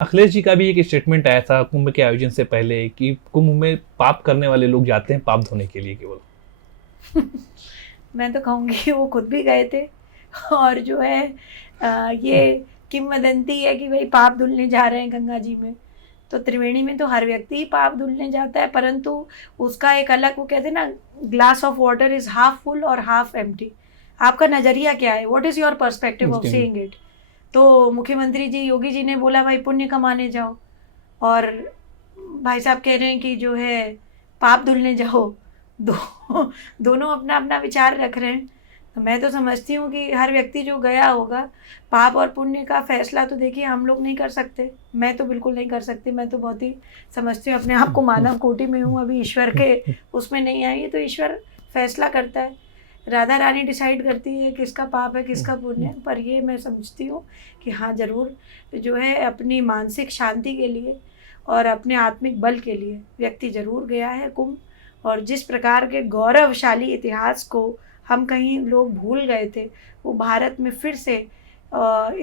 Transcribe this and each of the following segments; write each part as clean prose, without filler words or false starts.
अखिलेश जी का भी एक स्टेटमेंट आया था कुंभ के आयोजन से पहले कि कुंभ में पाप करने वाले लोग जाते हैं पाप धोने के लिए केवल। मैं तो कहूँगी वो खुद भी गए थे और जो है ये किंवदंती है कि भाई पाप धुलने जा रहे हैं गंगा जी में। तो त्रिवेणी में तो हर व्यक्ति ही पाप धुलने जाता है, परंतु उसका एक अलग, वो कहते हैं ना, glass of water is half full और हाफ एम्प्टी। आपका नजरिया क्या है, what is your perspective of जी जी। Seeing it. तो मुख्यमंत्री जी योगी जी ने बोला भाई पुण्य कमाने जाओ, और भाई साहब कह रहे हैं कि जो है पाप धुलने जाओ। दो दोनों अपना अपना विचार रख रहे हैं। तो मैं तो समझती हूँ कि हर व्यक्ति जो गया होगा, पाप और पुण्य का फैसला तो देखिए हम लोग नहीं कर सकते। मैं तो बिल्कुल नहीं कर सकती। मैं तो बहुत ही समझती हूँ अपने आप को मानव कोटि में हूँ, अभी ईश्वर के उसमें नहीं आई है। तो ईश्वर फैसला करता है, राधा रानी डिसाइड करती है किसका पाप है किसका पुण्य है। पर ये मैं समझती हूँ कि हाँ ज़रूर जो है अपनी मानसिक शांति के लिए और अपने आत्मिक बल के लिए व्यक्ति ज़रूर गया है कुंभ। और जिस प्रकार के गौरवशाली इतिहास को हम कहीं लोग भूल गए थे, वो भारत में फिर से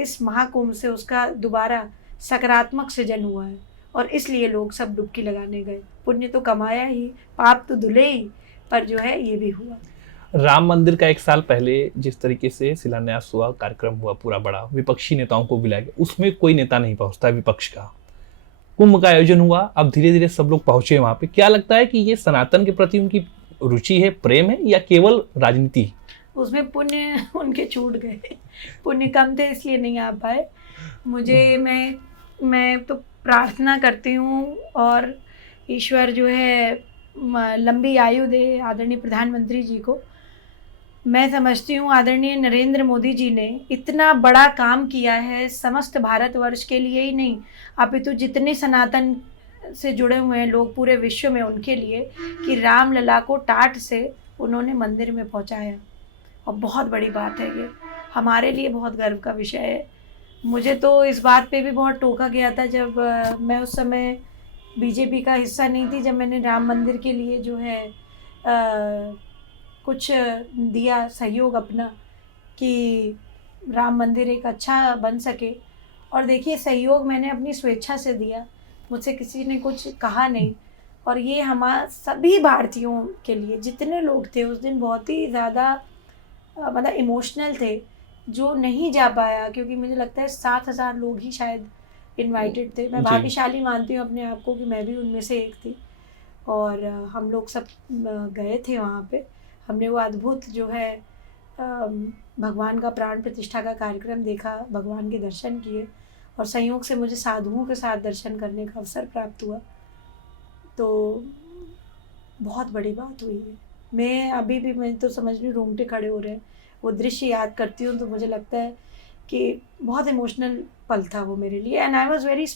इस महाकुंभ से उसका दोबारा सकारात्मक सृजन हुआ है। और इसलिए लोग सब डुबकी लगाने गए। पुण्य तो कमाया ही, पाप तो धुले ही, पर जो है ये भी हुआ। राम मंदिर का एक साल पहले जिस तरीके से शिलान्यास हुआ, कार्यक्रम हुआ पूरा बड़ा, विपक्षी नेताओं को बुलाया गया, उसमें कोई नेता नहीं पहुंचता विपक्ष का। कुंभ का आयोजन हुआ, अब धीरे धीरे सब लोग पहुंचे वहां पे। क्या लगता है कि ये सनातन के प्रति उनकी रुचि है, प्रेम है, या केवल राजनीति? उसमें पुण्य उनके छूट गए। पुण्य कम थे इसलिए नहीं आ पाए। मुझे मैं तो प्रार्थना करती हूँ, और ईश्वर जो है लंबी आयु दे आदरणीय प्रधानमंत्री जी को। मैं समझती हूँ आदरणीय नरेंद्र मोदी जी ने इतना बड़ा काम किया है समस्त भारतवर्ष के लिए ही नहीं, अपितु जितने सनातन से जुड़े हुए हैं लोग पूरे विश्व में, उनके लिए, कि रामलला को टाट से उन्होंने मंदिर में पहुँचाया। और बहुत बड़ी बात है ये, हमारे लिए बहुत गर्व का विषय है। मुझे तो इस बात पे भी बहुत टोका गया था जब मैं उस समय बीजेपी का हिस्सा नहीं थी, जब मैंने राम मंदिर के लिए जो है कुछ दिया सहयोग अपना, कि राम मंदिर एक अच्छा बन सके। और देखिए सहयोग मैंने अपनी स्वेच्छा से दिया, मुझसे किसी ने कुछ कहा नहीं। और ये हमारे सभी भारतीयों के लिए, जितने लोग थे उस दिन बहुत ही ज़्यादा मतलब इमोशनल थे, जो नहीं जा पाया, क्योंकि मुझे लगता है 7,000 लोग ही शायद इनवाइटेड थे। मैं जी। भाग्यशाली मानती हूँ अपने आप को कि मैं भी उनमें से एक थी। और हम लोग सब गए थे वहाँ पे। हमने वो अद्भुत जो है भगवान का प्राण प्रतिष्ठा का कार्यक्रम देखा, भगवान के दर्शन किए, और संयोग से मुझे साधुओं के साथ दर्शन करने का अवसर प्राप्त हुआ। तो बहुत बड़ी बात हुई है। मैं अभी भी, मैं तो समझ रही हूँ रोंगटे खड़े हो रहे हैं। वो दृश्य याद करती हूँ तो मुझे लगता है कि बहुत इमोशनल पल था वो मेरे लिए, एंड आई वॉज वेरी